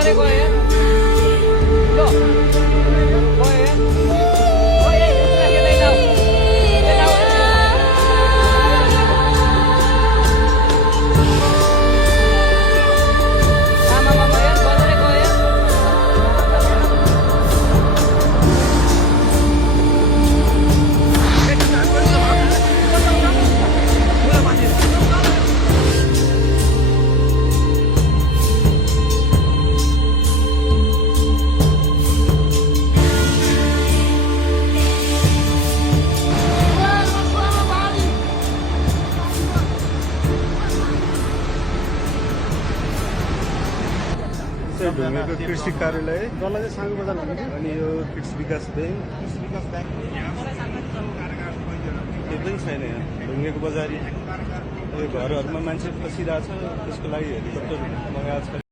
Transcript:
बोल्दै गयो यार लो गयो यार ओए यता जाऊ यता आऊ आमा बाबा यार बोल्दै गयो यार ढुङ्गेको कृषि कार्यालय अनि यो कृषि विकास ब्याङ्क त्यो पनि छैन यहाँ ढुङ्गेको बजारी यो घरहरूमा मान्छे फसिरहेछ त्यसको लागि हेलिकप्टर मगाएको छ।